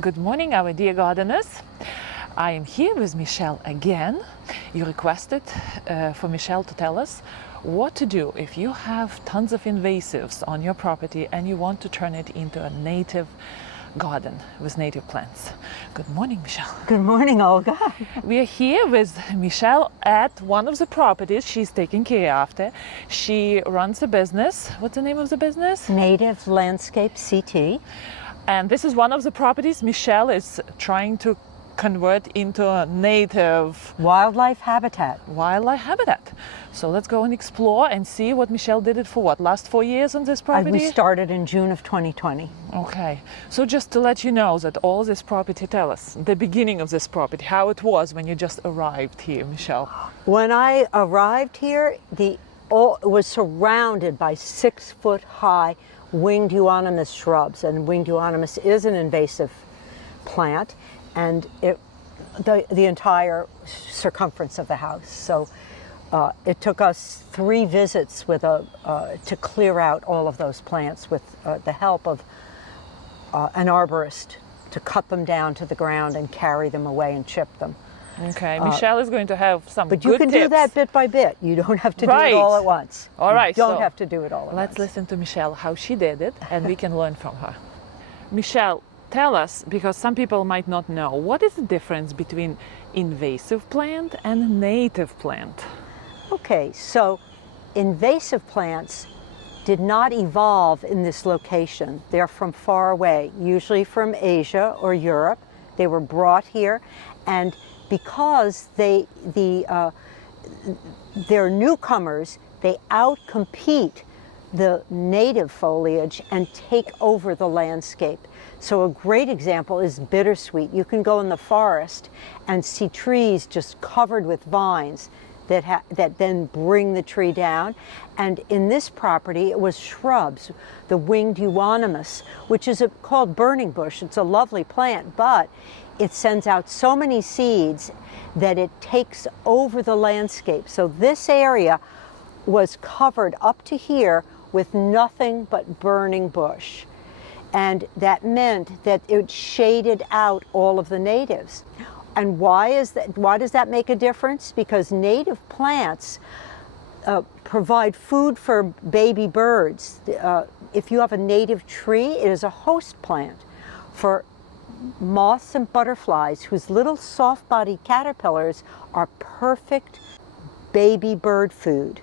Good morning, our dear gardeners. I am here with Michele again. You requested for Michele to tell us what to do if you have tons of invasives on your property and you want to turn it into a native garden with native plants. Good morning, Michele. Good morning, Olga. We are here with Michele at one of the properties she's taking care of. She runs a business. What's the name of the business? Native Landscape CT. And this is one of the properties Michele is trying to convert into a native Wildlife habitat. So let's go and explore and see what Michele did it for what, last 4 years on this property? We started in June of 2020. Okay, so just to let you know that all this property, tell us the beginning of this property, how it was when you just arrived here, Michele. When I arrived here, it was surrounded by 6-foot high winged euonymus shrubs, and winged euonymus is an invasive plant, and the entire circumference of the house. So it took us 3 visits with to clear out all of those plants with the help of an arborist to cut them down to the ground and carry them away and chip them. Okay, Michele is going to have some good tips. But you can do that bit by bit. You don't have to do it all at once. All right. You don't have to do it all at once. Let's listen to Michele, how she did it, and we can learn from her. Michele, tell us, because some people might not know, what is the difference between invasive plant and native plant? Okay, so invasive plants did not evolve in this location. They're from far away, usually from Asia or Europe. They were brought here, and because they're newcomers, they outcompete the native foliage and take over the landscape. So a great example is bittersweet. You can go in the forest and see trees just covered with vines that then bring the tree down. And in this property, it was shrubs, the winged euonymus, which is called burning bush. It's a lovely plant, but it sends out so many seeds that it takes over the landscape. So this area was covered up to here with nothing but burning bush. And that meant that it shaded out all of the natives. And why is that? Why does that make a difference? Because native plants provide food for baby birds. If you have a native tree, it is a host plant for moths and butterflies, whose little soft-bodied caterpillars are perfect baby bird food.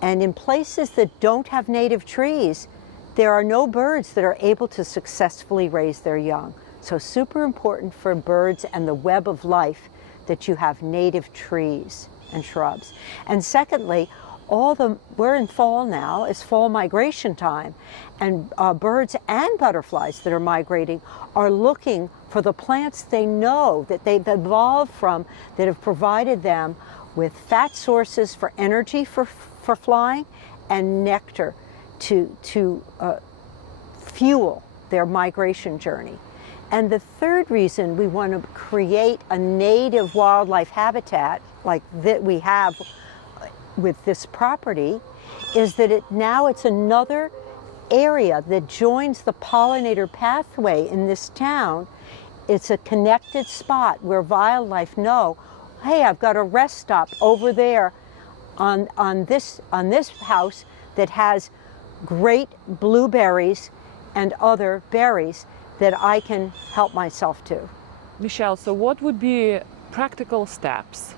And in places that don't have native trees, there are no birds that are able to successfully raise their young. So super important for birds and the web of life that you have native trees and shrubs. And secondly, we're in fall now, it's fall migration time, and birds and butterflies that are migrating are looking for the plants they know that they've evolved from, that have provided them with fat sources for energy for flying and nectar to fuel their migration journey. And the third reason we want to create a native wildlife habitat like that we have with this property is that now it's another area that joins the pollinator pathway in this town. It's a connected spot where wildlife know, hey, I've got a rest stop over there on this house that has great blueberries and other berries that I can help myself to. Michele, so what would be practical steps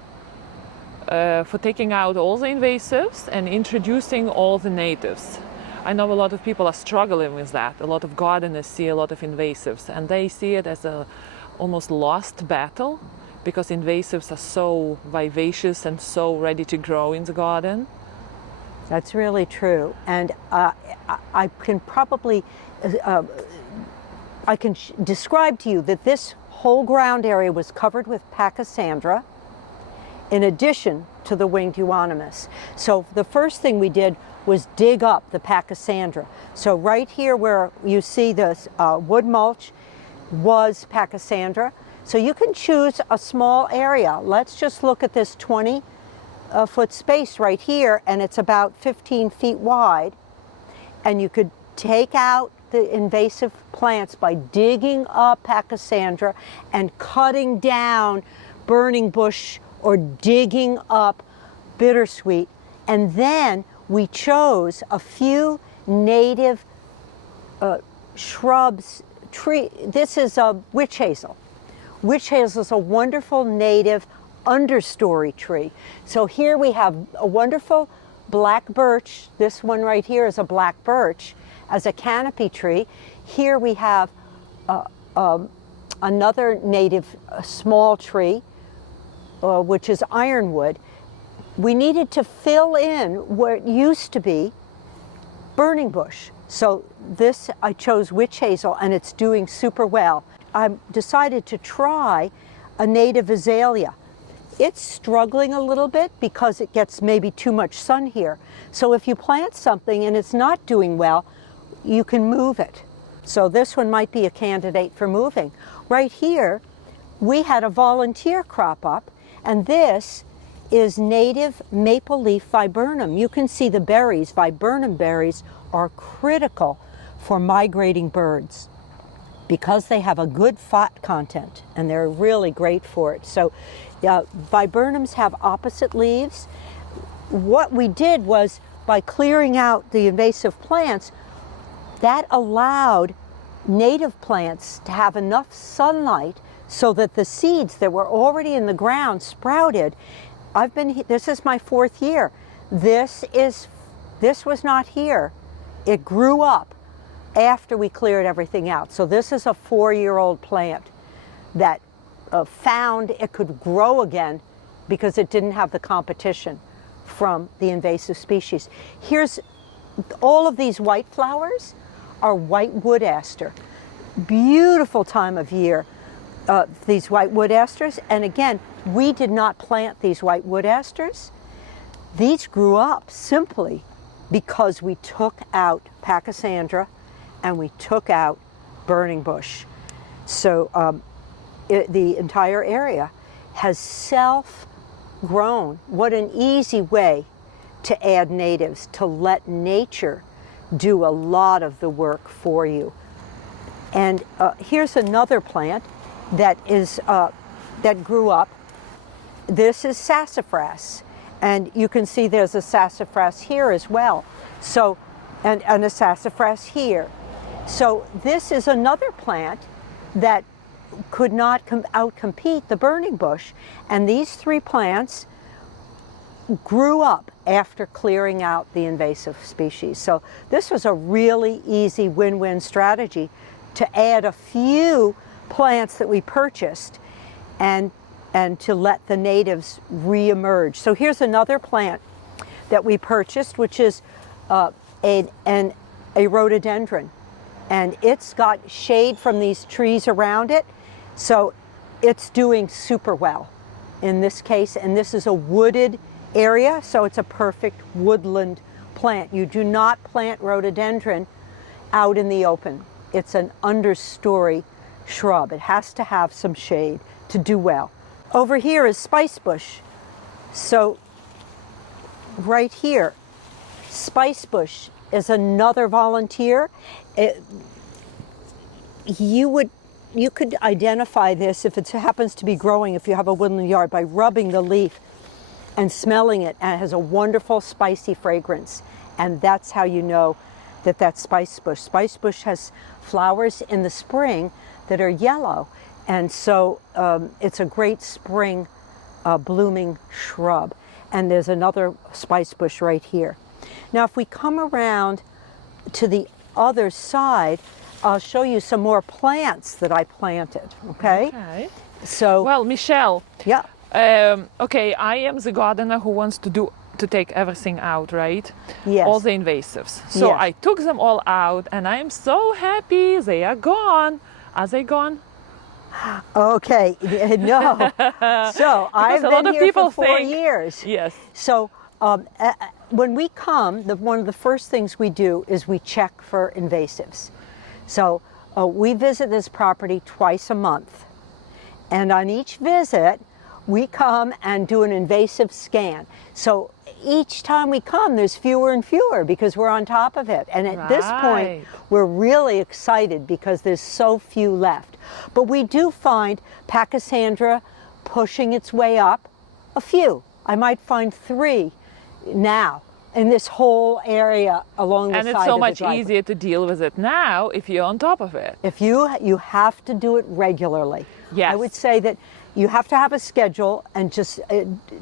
for taking out all the invasives and introducing all the natives? I know a lot of people are struggling with that. A lot of gardeners see a lot of invasives and they see it as a almost lost battle because invasives are so vivacious and so ready to grow in the garden. That's really true. And I can probably describe to you that this whole ground area was covered with Pachysandra in addition to the winged euonymus. So the first thing we did was dig up the Pachysandra. So right here where you see this wood mulch was Pachysandra. So you can choose a small area. Let's just look at this 20-foot space right here, and it's about 15 feet wide. And you could take out the invasive plants by digging up Pachysandra and cutting down burning bush or digging up bittersweet. And then we chose a few native shrubs, this is a witch hazel. Witch hazel is a wonderful native understory tree. So here we have a wonderful black birch. This one right here is a black birch as a canopy tree. Here we have another native small tree, which is ironwood. We needed to fill in where it used to be burning bush. So this, I chose witch hazel, and it's doing super well. I decided to try a native azalea. It's struggling a little bit because it gets maybe too much sun here. So if you plant something and it's not doing well, you can move it. So this one might be a candidate for moving. Right here, we had a volunteer crop up, and this is native maple leaf viburnum. You can see the berries. Viburnum berries are critical for migrating birds because they have a good fat content, and they're really great for it. So viburnums have opposite leaves. What we did was, by clearing out the invasive plants, that allowed native plants to have enough sunlight so that the seeds that were already in the ground sprouted. This is my 4th year. This was not here. It grew up after we cleared everything out. So this is a 4-year-old plant that found it could grow again because it didn't have the competition from the invasive species. Here's all of these white flowers are white wood aster. Beautiful time of year, these white wood asters. And again, we did not plant these white wood asters. These grew up simply because we took out Pachysandra and we took out burning bush. So the entire area has self-grown. What an easy way to add natives, to let nature do a lot of the work for you. And here's another plant that that grew up. This is sassafras, and you can see there's a sassafras here as well. So, and a sassafras here. So this is another plant that could not outcompete the burning bush, and these 3 plants grew up after clearing out the invasive species. So this was a really easy win-win strategy to add a few plants that we purchased and to let the natives re-emerge. So here's another plant that we purchased, which is a rhododendron, and it's got shade from these trees around it, so it's doing super well in this case. And this is a wooded area, so it's a perfect woodland plant. You do not plant rhododendron out in the open. It's an understory shrub. It has to have some shade to do well. Over here is spicebush. So right here, spicebush is another volunteer. You could identify this if it happens to be growing, if you have a woodland yard, by rubbing the leaf and smelling it, and it has a wonderful spicy fragrance. And that's how you know that that's spicebush. Spicebush has flowers in the spring that are yellow, and so it's a great spring blooming shrub. And there's another spicebush right here. Now if we come around to the other side, I'll show you some more plants that I planted, okay? Okay. So, well, Michele. Yeah. Okay, I am the gardener who wants to take everything out, right? Yes. All the invasives. So Yes. I took them all out, and I am so happy they are gone. Are they gone? Okay, no. So I've a lot been of here people for 4 think- years. Yes. So when we come, one of the first things we do is we check for invasives. So we visit this property twice a month. And on each visit, we come and do an invasive scan. So each time we come, there's fewer and fewer because we're on top of it. And at this point, Right. we're really excited because there's so few left. But we do find Pachysandra pushing its way up. A few. I might find 3 now in this whole area along the And side it's so of the much driveway. easier to deal with it now if you're on top of it. If you have to do it regularly. Yes. I would say that you have to have a schedule and just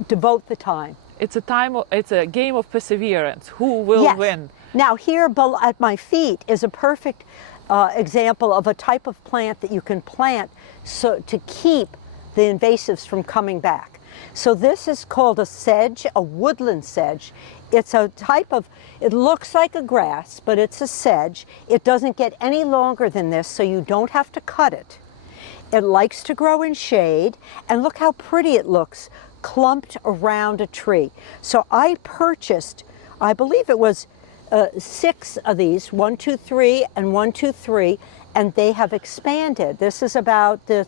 devote the time. It's a game of perseverance. Who will Yes. win? Now here at my feet is a perfect example of a type of plant that you can plant so to keep the invasives from coming back. So this is called a sedge, a woodland sedge. It's a type of, it looks like a grass, but it's a sedge. It doesn't get any longer than this, so you don't have to cut it. It likes to grow in shade, and look how pretty it looks, clumped around a tree. So I purchased, I believe it was 6 of these, 1, 2, 3, and 1, 2, 3, and they have expanded. This is about the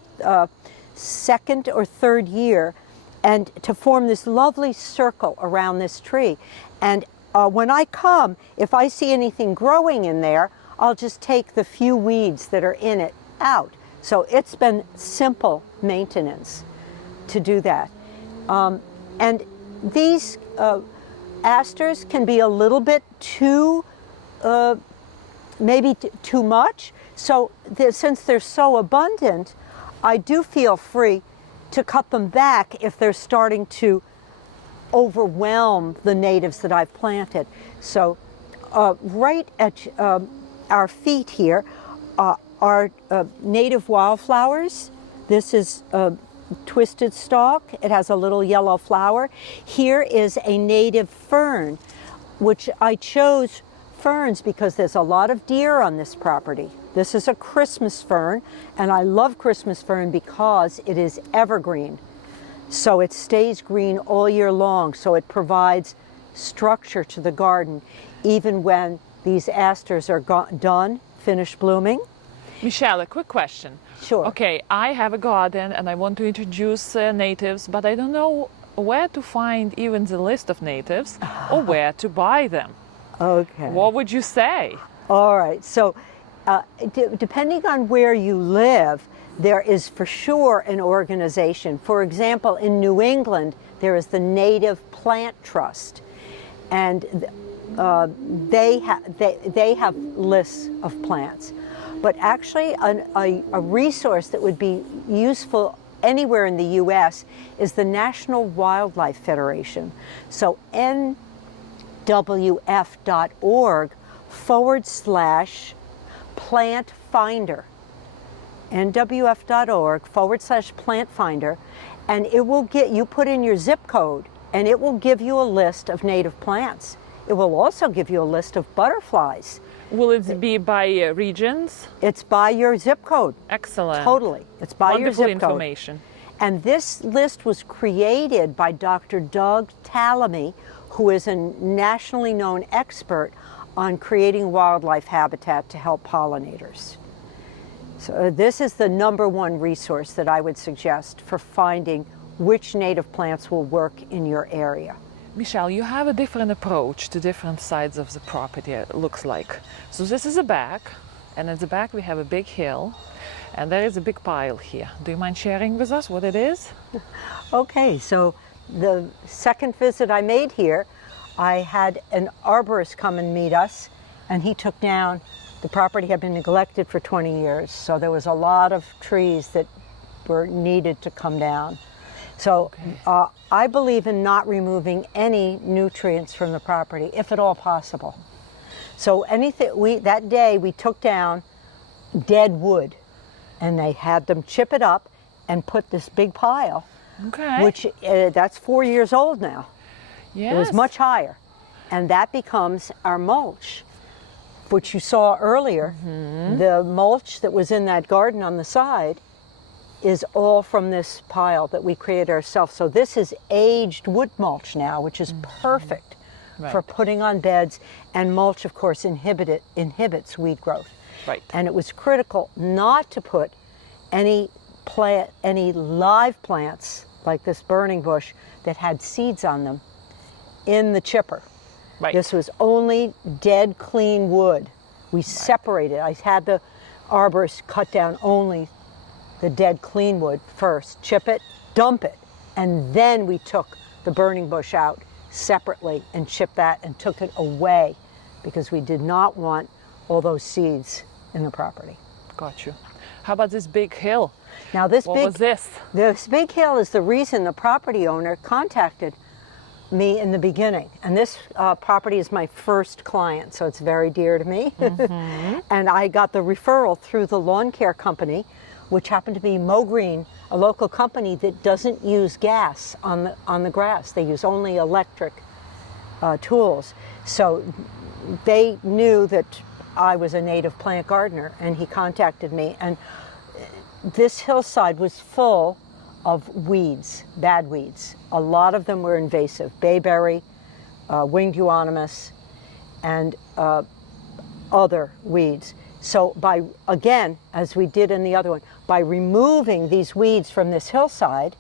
2nd or 3rd year, and to form this lovely circle around this tree. And when I come, if I see anything growing in there, I'll just take the few weeds that are in it out. So it's been simple maintenance to do that. And these asters can be a little bit too, maybe too much. So since they're so abundant, I do feel free to cut them back if they're starting to overwhelm the natives that I've planted. So right at our feet here are native wildflowers. This is a twisted stalk. It has a little yellow flower. Here is a native fern, which I chose ferns because there's a lot of deer on this property. This is a Christmas fern, and I love Christmas fern because it is evergreen. So it stays green all year long, so it provides structure to the garden even when these asters are done, finished blooming. Michele, a quick question. Sure. Okay, I have a garden and I want to introduce natives, but I don't know where to find even the list of natives or where to buy them. Okay. What would you say? All right. So depending on where you live, there is for sure an organization. For example, in New England, there is the Native Plant Trust, and they have lists of plants. But actually, a resource that would be useful anywhere in the U.S. is the National Wildlife Federation. So nwf.org/plant finder. nwf.org/plant finder, and it will you put in your zip code, and it will give you a list of native plants. It will also give you a list of butterflies. Will it be by regions? It's by your zip code. Excellent. Totally. It's by your Wonderful zip code. information. And this list was created by Dr. Doug Tallamy, who is a nationally known expert on creating wildlife habitat to help pollinators. So this is the #1 resource that I would suggest for finding which native plants will work in your area. Michele, you have a different approach to different sides of the property, it looks like. So this is a back, and at the back we have a big hill, and there is a big pile here. Do you mind sharing with us what it is? Okay, so the second visit I made here, I had an arborist come and meet us, and he took down, the property had been neglected for 20 years, so there was a lot of trees that were needed to come down. So I believe in not removing any nutrients from the property, if at all possible. So that day we took down dead wood, and they had them chip it up and put this big pile, Okay. which that's 4 years old now. Yes. It was much higher, and that becomes our mulch, which you saw earlier. The mulch that was in that garden on the side is all from this pile that we created ourselves. So this is aged wood mulch now, which is perfect for putting on beds, and mulch, of course, inhibits weed growth. Right. And it was critical not to put any live plants like this burning bush that had seeds on them in the chipper. Right. This was only dead, clean wood. We separated. I had the arborist cut down only the dead, clean wood first, chip it, dump it, and then we took the burning bush out separately and chipped that and took it away because we did not want all those seeds in the property. Got you. How about this big hill? Now this What was this big hill is the reason the property owner contacted me in the beginning. And this property is my first client, so it's very dear to me. And I got the referral through the lawn care company, which happened to be Mo Green, a local company that doesn't use gas on the grass. They use only electric tools. So they knew that I was a native plant gardener, and he contacted me. And this hillside was full of weeds, bad weeds. A lot of them were invasive, bayberry, winged euonymus, and other weeds. So by, again, as we did in the other one, by removing these weeds from this hillside,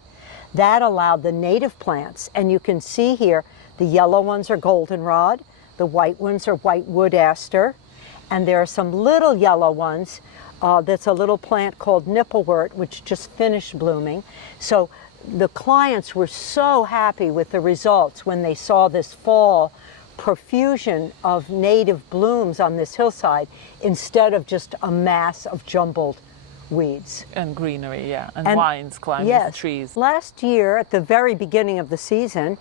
that allowed the native plants, and you can see here, the yellow ones are goldenrod, the white ones are white wood aster, and there are some little yellow ones. That's a little plant called nipplewort, which just finished blooming. So the clients were so happy with the results when they saw this fall profusion of native blooms on this hillside instead of just a mass of jumbled weeds. And greenery, yeah, and vines climbing yes, trees. Last year, at the very beginning of the season,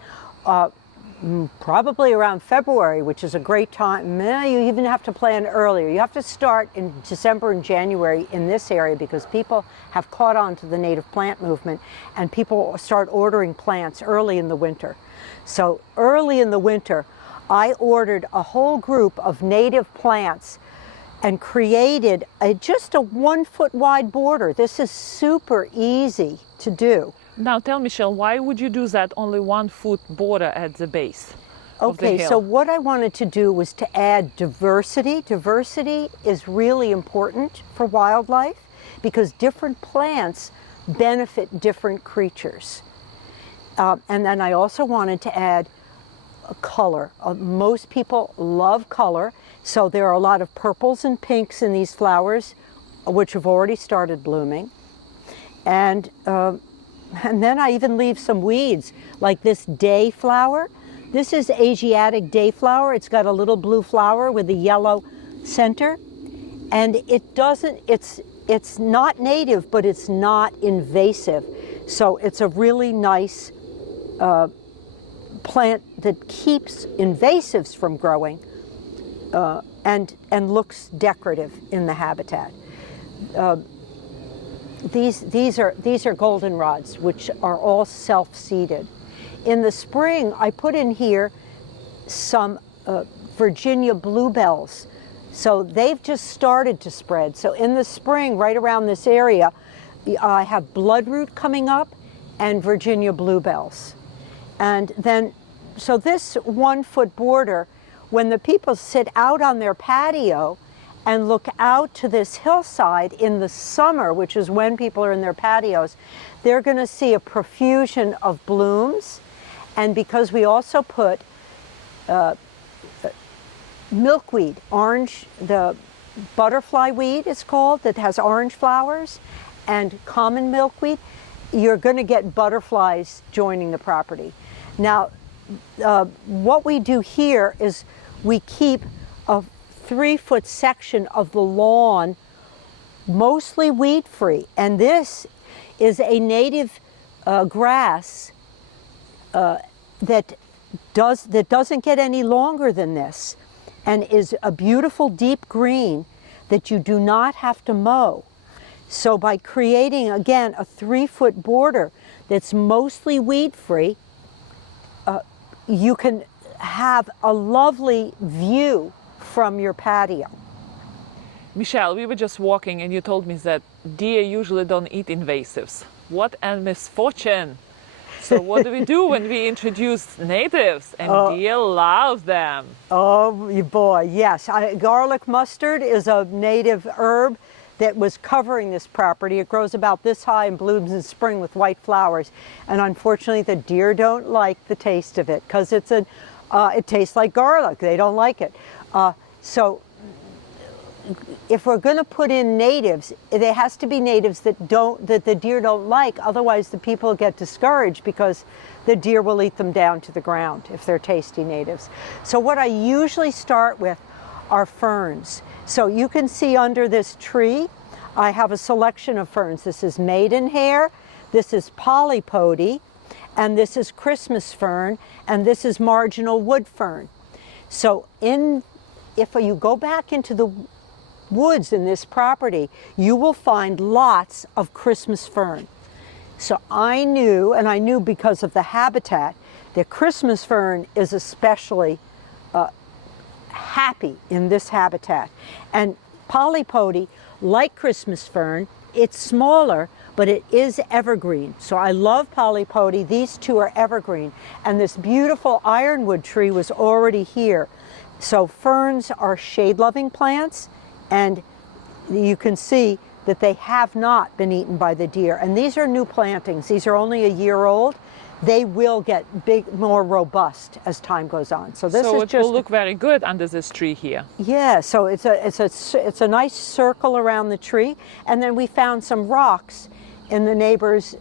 probably around February, which is a great time. You even have to plan earlier. You have to start in December and January in this area because people have caught on to the native plant movement and people start ordering plants early in the winter. So early in the winter, I ordered a whole group of native plants and created just a 1 foot wide border. This is super easy to do. Now tell Michele, why would you do that only 1 foot border at the base of the hill? So what I wanted to do was to add diversity. Diversity is really important for wildlife because different plants benefit different creatures. And then I also wanted to add color. Most people love color, so there are a lot of purples and pinks in these flowers, which have already started blooming. And then I even leave some weeds, like this day flower. This is Asiatic day flower. It's got a little blue flower with a yellow center. And it's not native, but it's not invasive. So it's a really nice plant that keeps invasives from growing and looks decorative in the habitat. These are goldenrods, which are all self-seeded. In the spring, I put in here some Virginia bluebells. So they've just started to spread. So in the spring, right around this area, I have bloodroot coming up and Virginia bluebells. And then, so this 1 foot border, when the people sit out on their patio and look out to this hillside in the summer, which is when people are in their patios, they're going to see a profusion of blooms. And because we also put milkweed, orange, the butterfly weed is called, that has orange flowers, and common milkweed, you're going to get butterflies joining the property. Now, what we do here is we keep a 3 foot section of the lawn mostly weed-free, and this is a native grass that doesn't get any longer than this, and is a beautiful deep green that you do not have to mow. So by creating, again, a 3 foot border that's mostly weed-free, you can have a lovely view from your patio. Michele, we were just walking and you told me that deer usually don't eat invasives. What a misfortune! So what do we do when we introduce natives and deer love them? Oh boy, yes. Garlic mustard is a native herb that was covering this property. It grows about this high and blooms in spring with white flowers. And unfortunately, the deer don't like the taste of it because it tastes like garlic. They don't like it. So if we're going to put in natives, there has to be natives that the deer don't like. Otherwise, the people get discouraged because the deer will eat them down to the ground if they're tasty natives. So what I usually start with are ferns. So you can see under this tree, I have a selection of ferns. This is maidenhair, this is polypody, and this is Christmas fern, and this is marginal wood fern. So if you go back into the woods in this property, you will find lots of Christmas fern. So I knew because of the habitat, that Christmas fern is especially happy in this habitat. And polypody, like Christmas fern, it's smaller, but it is evergreen. So I love polypody. These two are evergreen. And this beautiful ironwood tree was already here. So ferns are shade-loving plants, and you can see that they have not been eaten by the deer. And these are new plantings. These are only a year old. They will get more robust as time goes on. So it will look very good under this tree here. Yeah, so it's a nice circle around the tree. And then we found some rocks in the neighbor's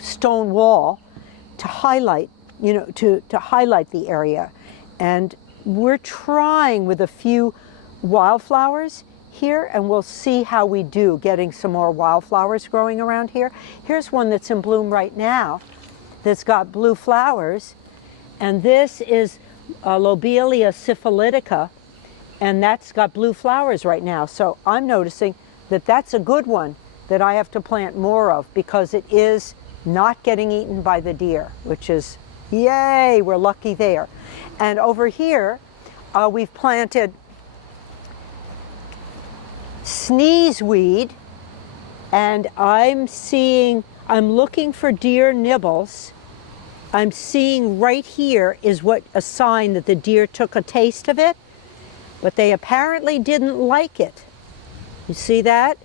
stone wall to highlight, to highlight the area. And we're trying with a few wildflowers here, and we'll see how we do getting some more wildflowers growing around here. Here's one that's in bloom right now that's got blue flowers, and this is Lobelia syphilitica, and that's got blue flowers right now. So I'm noticing that that's a good one that I have to plant more of because it is not getting eaten by the deer, which is, yay, we're lucky there. And over here, we've planted sneezeweed, and I'm looking for deer nibbles. I'm seeing right here is a sign that the deer took a taste of it, but they apparently didn't like it. You see that?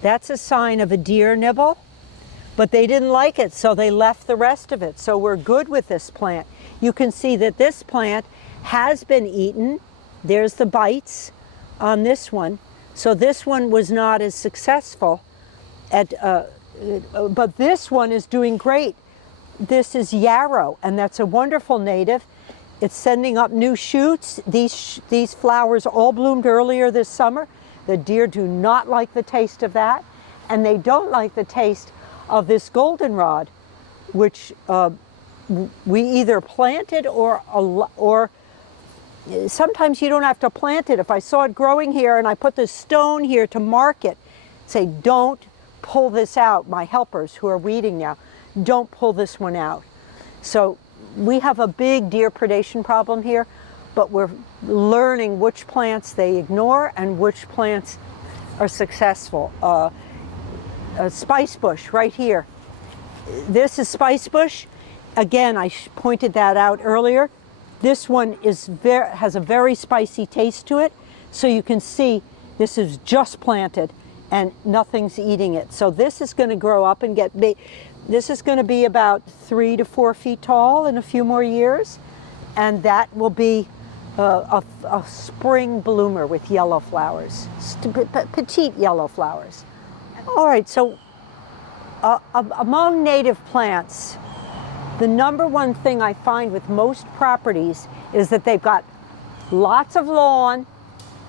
That's a sign of a deer nibble, but they didn't like it, so they left the rest of it. So we're good with this plant. You can see that this plant has been eaten. There's the bites on this one. So this one was not as successful but this one is doing great. This is yarrow, and that's a wonderful native. It's sending up new shoots. These flowers all bloomed earlier this summer. The deer do not like the taste of that, and they don't like the taste of this goldenrod, which we either planted or sometimes you don't have to plant it. If I saw it growing here and I put this stone here to mark it, say, don't pull this out. My helpers who are weeding now, don't pull this one out. So we have a big deer predation problem here, but we're learning which plants they ignore and which plants are successful. A spice bush right here. This is spice bush. Again, I pointed that out earlier. This one has a very spicy taste to it. So you can see this is just planted and nothing's eating it. So this is going to grow up and get big. This is going to be about 3 to 4 feet tall in a few more years. And that will be a spring bloomer with yellow flowers, petite yellow flowers. All right, so among native plants, the number one thing I find with most properties is that they've got lots of lawn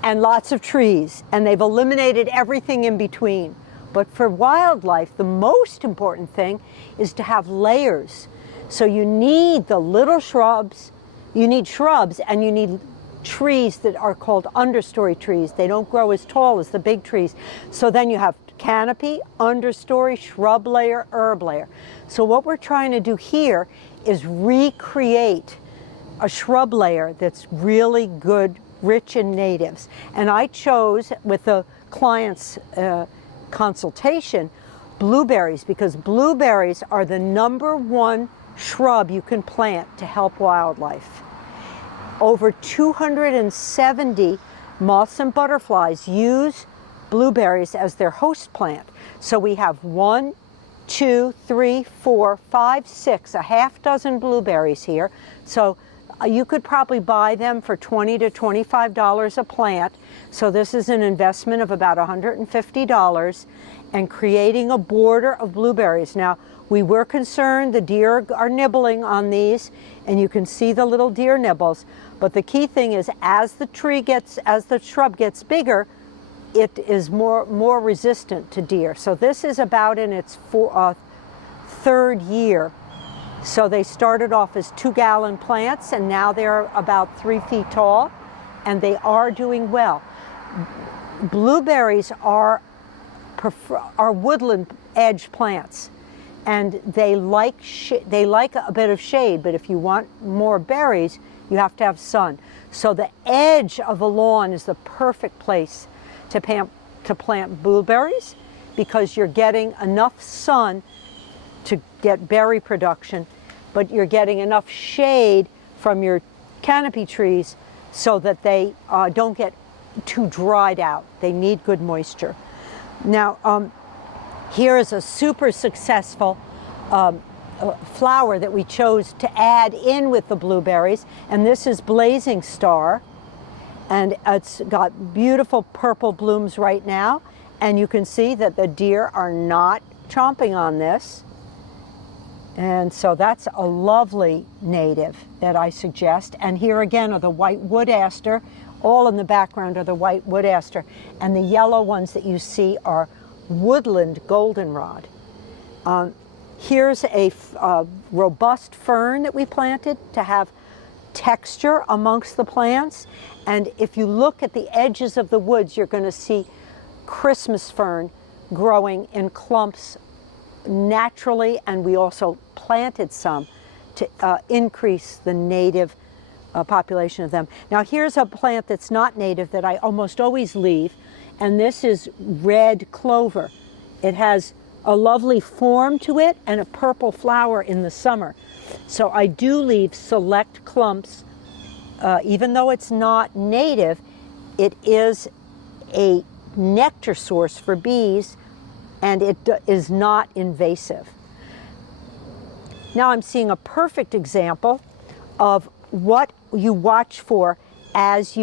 and lots of trees, and they've eliminated everything in between. But for wildlife, the most important thing is to have layers. So you need the little shrubs, you need shrubs, and you need trees that are called understory trees. They don't grow as tall as the big trees. So then you have canopy, understory, shrub layer, herb layer. So what we're trying to do here is recreate a shrub layer that's really good, rich in natives. And I chose, with the client's consultation, blueberries, because blueberries are the #1 shrub you can plant to help wildlife. Over 270 moths and butterflies use blueberries as their host plant. So we have 1, 2, 3, 4, 5, 6, a half dozen blueberries here. So you could probably buy them for $20 to $25 a plant. So this is an investment of about $150 and creating a border of blueberries. Now, we were concerned the deer are nibbling on these, and you can see the little deer nibbles. But the key thing is as the shrub gets bigger, it is more resistant to deer. So this is about in its third year. So they started off as 2-gallon plants, and now they're about 3 feet tall, and they are doing well. Blueberries are woodland edge plants, and they like a bit of shade, but if you want more berries, you have to have sun. So the edge of the lawn is the perfect place to plant blueberries, because you're getting enough sun to get berry production, but you're getting enough shade from your canopy trees so that they don't get too dried out. They need good moisture. Now, here is a super successful flower that we chose to add in with the blueberries, and this is Blazing Star, and it's got beautiful purple blooms right now, and you can see that the deer are not chomping on this. And so that's a lovely native that I suggest. And here again are the white wood aster. All in the background are the white wood aster. And the yellow ones that you see are woodland goldenrod. Here's a robust fern that we planted to have texture amongst the plants. And if you look at the edges of the woods, you're going to see Christmas fern growing in clumps naturally, and we also planted some to increase the native population of them. Now here's a plant that's not native that I almost always leave, and this is red clover. It has a lovely form to it and a purple flower in the summer. So I do leave select clumps, even though it's not native, it is a nectar source for bees, and it is not invasive. Now I'm seeing a perfect example of what you watch for as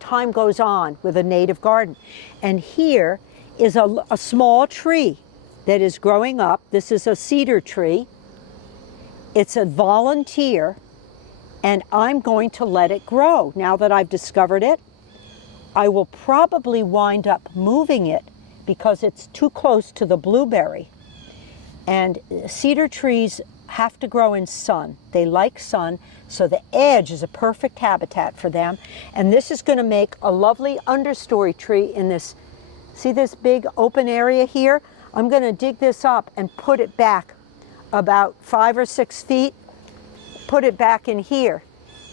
time goes on with a native garden. And here is a small tree that is growing up. This is a cedar tree. It's a volunteer, and I'm going to let it grow. Now that I've discovered it, I will probably wind up moving it because it's too close to the blueberry. And cedar trees have to grow in sun. They like sun, so the edge is a perfect habitat for them. And this is going to make a lovely understory tree in this. See this big open area here? I'm going to dig this up and put it back about 5 or 6 feet, put it back in here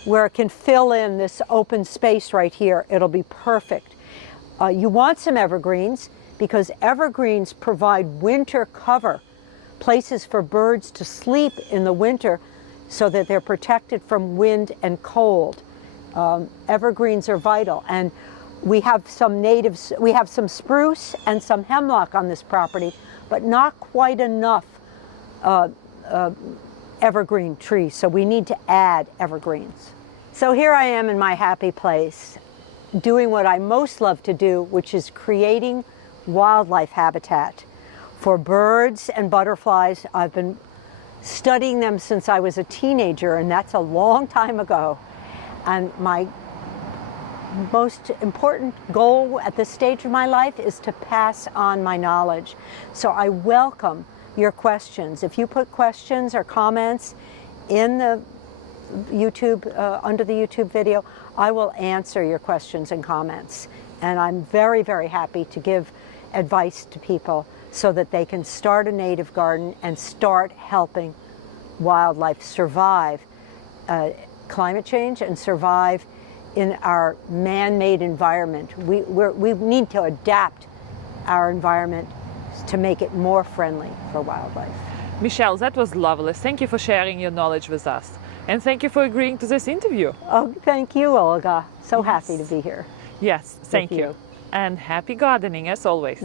where it can fill in this open space right here. It'll be perfect. You want some evergreens, because evergreens provide winter cover, places for birds to sleep in the winter so that they're protected from wind and cold. Evergreens are vital, and we have some natives, we have some spruce and some hemlock on this property, but not quite enough evergreen trees, so we need to add evergreens. So here I am in my happy place, doing what I most love to do, which is creating wildlife habitat for birds and butterflies. I've been studying them since I was a teenager, and that's a long time ago. And my most important goal at this stage of my life is to pass on my knowledge. So I welcome your questions. If you put questions or comments in the YouTube, under the YouTube video, I will answer your questions and comments. And I'm very, very happy to give advice to people so that they can start a native garden and start helping wildlife survive climate change and survive in our man-made environment. We need to adapt our environment to make it more friendly for wildlife. Michele, that was lovely. Thank you for sharing your knowledge with us. And thank you for agreeing to this interview. Oh, thank you, Olga. So happy to be here. Yes, thank you. And happy gardening as always.